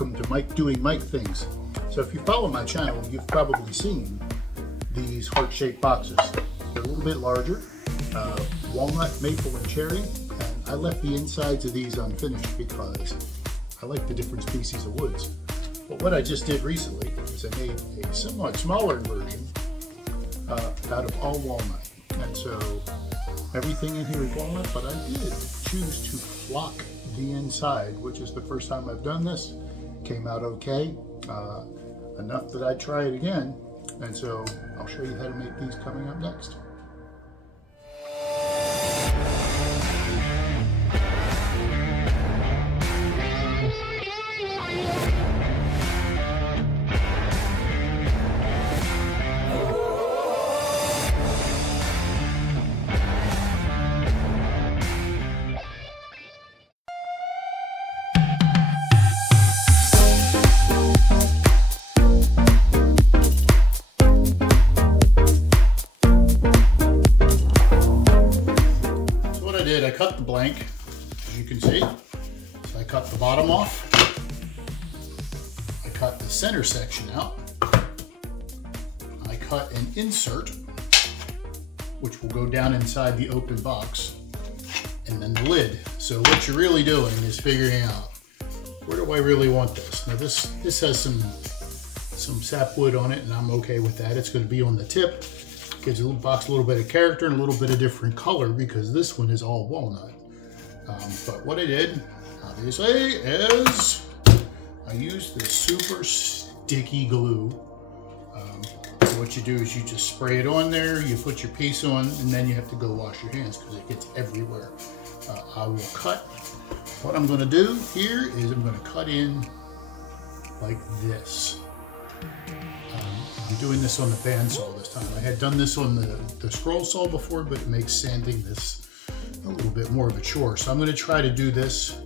welcome to Mike Doing Mike Things. So if you follow my channel, you've probably seen these heart-shaped boxes. They're a little bit larger, walnut, maple, and cherry. And I left the insides of these unfinished because I like the different species of woods. But what I just did recently is I made a somewhat smaller version out of all walnut. And so everything in here is walnut, but I did choose to flock the inside, which is the first time I've done this. Came out okay, enough that I'd try it again. And so I'll show you how to make these coming up next. I cut the blank, as you can see. So I cut the bottom off. I cut the center section out. I cut an insert, which will go down inside the open box, and then the lid. So what you're really doing is figuring out, where do I really want this? Now this has some sapwood on it, and I'm okay with that. It's going to be on the tip. Gives the box a little bit of character and a little bit of different color because this one is all walnut. But what I did, obviously, is I used this super sticky glue. What you do is you just spray it on there, you put your piece on, and then you have to go wash your hands because it gets everywhere. I will cut. What I'm going to do here is I'm going to cut in like this. I'm doing this on the bandsaw this time. I had done this on the scroll saw before, but it makes sanding this a little bit more of a chore. So I'm going to try to do this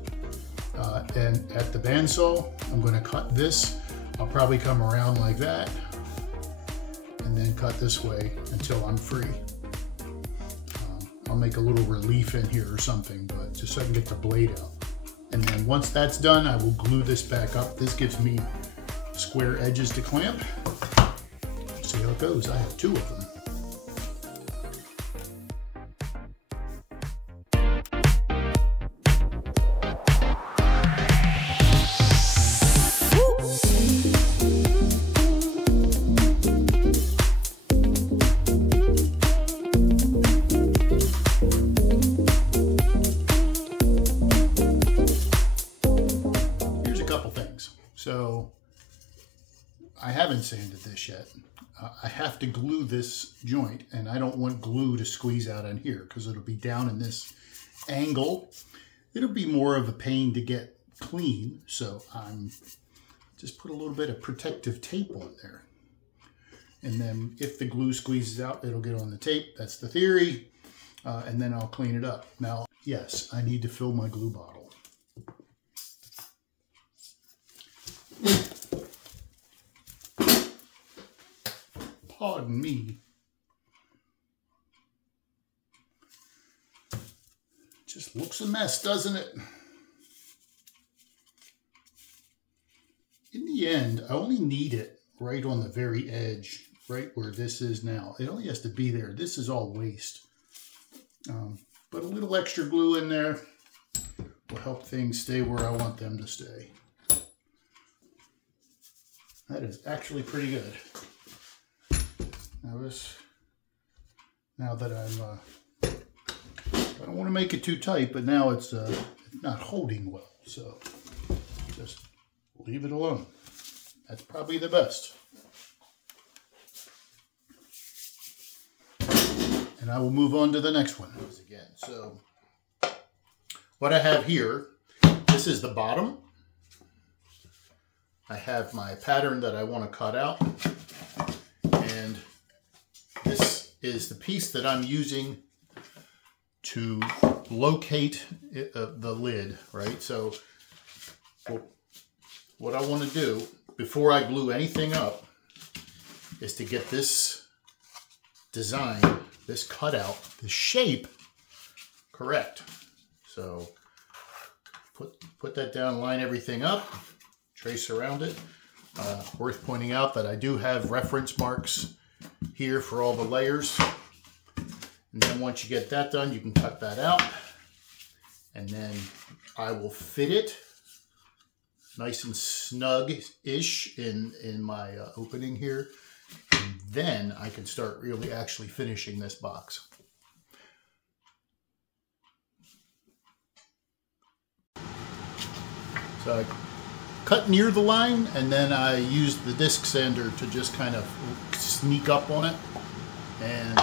and at the bandsaw. I'm going to cut this. I'll probably come around like that and then cut this way until I'm free. I'll make a little relief in here or something, but just so I can get the blade out. And then once that's done, I will glue this back up. This gives me square edges to clamp. See how it goes. I have 2 of them. Here's a couple things. So I haven't sanded this yet. I have to glue this joint, and I don't want glue to squeeze out on here because it'll be down in this angle. It'll be more of a pain to get clean, so I'm just put a little bit of protective tape on there. And then if the glue squeezes out, it'll get on the tape. That's the theory. And then I'll clean it up. Now, yes, I need to fill my glue bottle. Pardon me. Just looks a mess, doesn't it? In the end, I only need it right on the very edge, right where this is now. It only has to be there. This is all waste. But a little extra glue in there will help things stay where I want them to stay. That is actually pretty good. Now that I don't want to make it too tight, but now it's not holding well, so just leave it alone. That's probably the best. And I will move on to the next one again. So what I have here, this is the bottom. I have my pattern that I want to cut out, and this is the piece that I'm using to locate the lid, right? So what I want to do before I glue anything up is to get this design, this cutout, the shape correct. So put that down, line everything up, trace around it. Worth pointing out that I do have reference marks here for all the layers. And then once you get that done, you can cut that out. And then I will fit it nice and snug-ish in my opening here. And then I can start really actually finishing this box. So I cut near the line, and then I used the disc sander to just kind of sneak up on it. And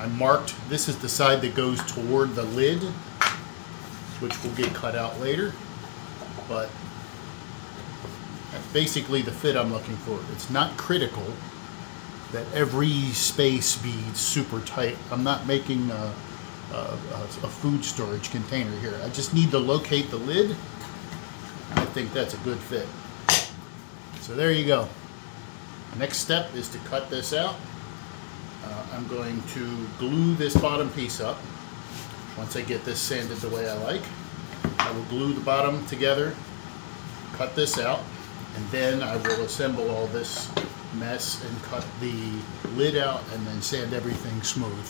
I marked, this is the side that goes toward the lid, which will get cut out later. But that's basically the fit I'm looking for. It's not critical that every space be super tight. I'm not making a food storage container here. I just need to locate the lid. I think that's a good fit. So there you go. The next step is to cut this out. I'm going to glue this bottom piece up. Once I get this sanded the way I like, I will glue the bottom together, cut this out, and then I will assemble all this mess and cut the lid out and then sand everything smooth.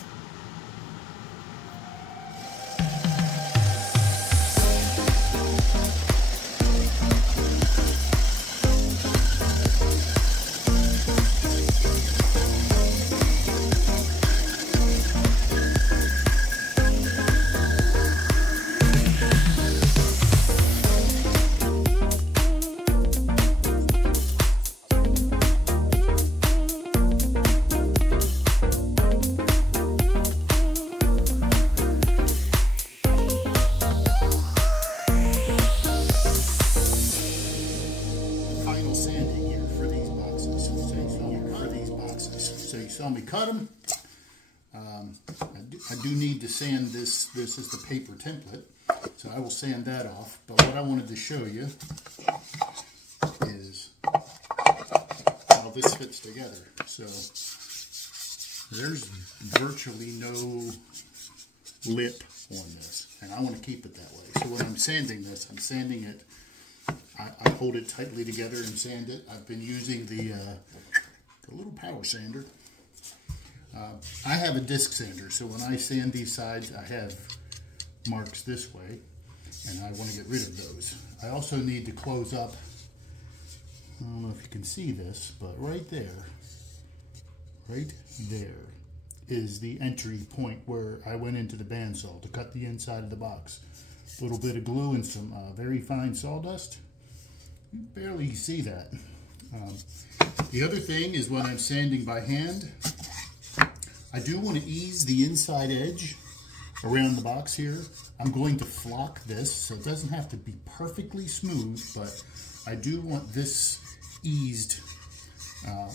So you saw me cut them. I do need to sand this. This is the paper template, so I will sand that off. But what I wanted to show you is how this fits together. So there's virtually no lip on this, and I want to keep it that way. So when I'm sanding this, I'm sanding it. I hold it tightly together and sand it. I've been using the little power sander. I have a disc sander, so when I sand these sides, I have marks this way, and I want to get rid of those. I also need to close up, I don't know if you can see this, but right there is the entry point where I went into the bandsaw to cut the inside of the box. A little bit of glue and some very fine sawdust. You barely see that. The other thing is when I'm sanding by hand, I do want to ease the inside edge around the box here. I'm going to flock this, so it doesn't have to be perfectly smooth, but I do want this eased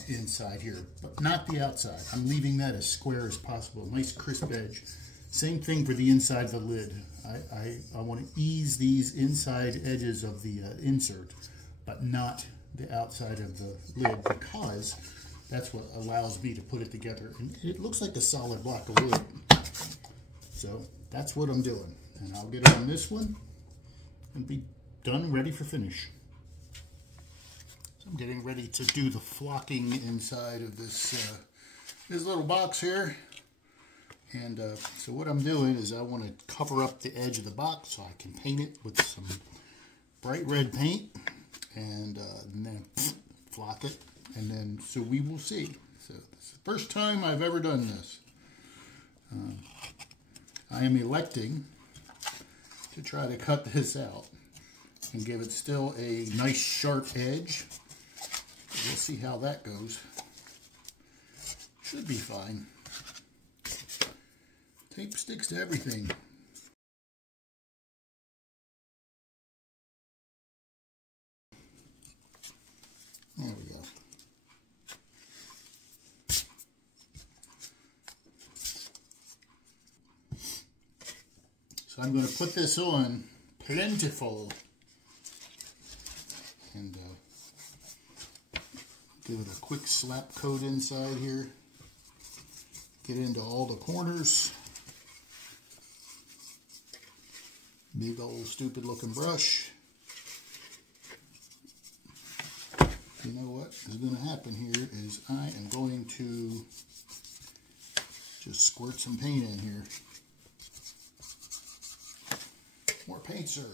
inside here, but not the outside. I'm leaving that as square as possible, nice crisp edge. Same thing for the inside of the lid. I want to ease these inside edges of the insert, but not the outside of the lid, because that's what allows me to put it together. And it looks like a solid block of wood. So that's what I'm doing. And I'll get it on this one and be done, ready for finish. So I'm getting ready to do the flocking inside of this, this little box here. And so what I'm doing is I want to cover up the edge of the box so I can paint it with some bright red paint. And then flock it, and then so we will see. So this is the first time I've ever done this. I am electing to try to cut this out and give it still a nice sharp edge. We'll see how that goes. Should be fine. Tape sticks to everything. There we go. So I'm going to put this on plentiful and give it a quick slap coat inside here. Get into all the corners. Big old stupid looking brush. know what is going to happen here is I am going to just squirt some paint in here. More paint, sir.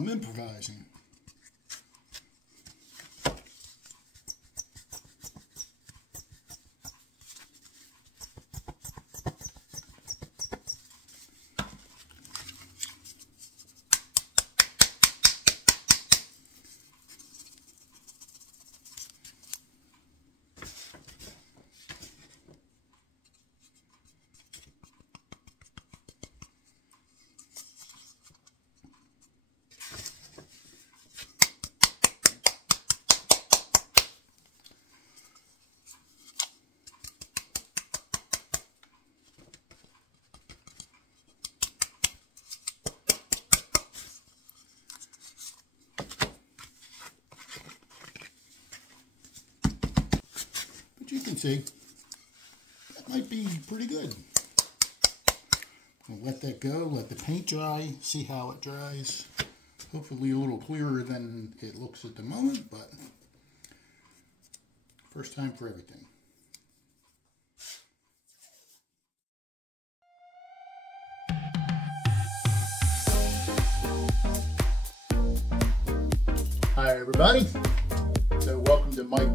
I'm improvising. You can see that might be pretty good. I'll let that go, let the paint dry, see how it dries. Hopefully a little clearer than it looks at the moment, but first time for everything. Hi everybody. So welcome to Mike.